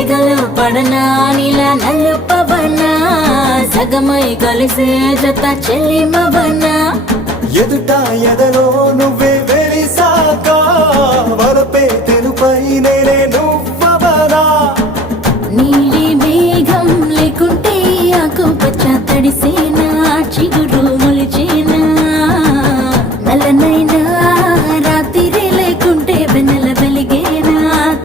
సెగలు పడనా నీలా నల్లు పవనా సగమై కలిసే జత చెల్లిమవనా ఎదుట ఎదలో నువ్వే వెలిసాక వరపే తెలుపై నేనే నువ్వవనా నీలి మేఘం లేకుంటే ఆకు పచ్చ తడిసేనా చిగురు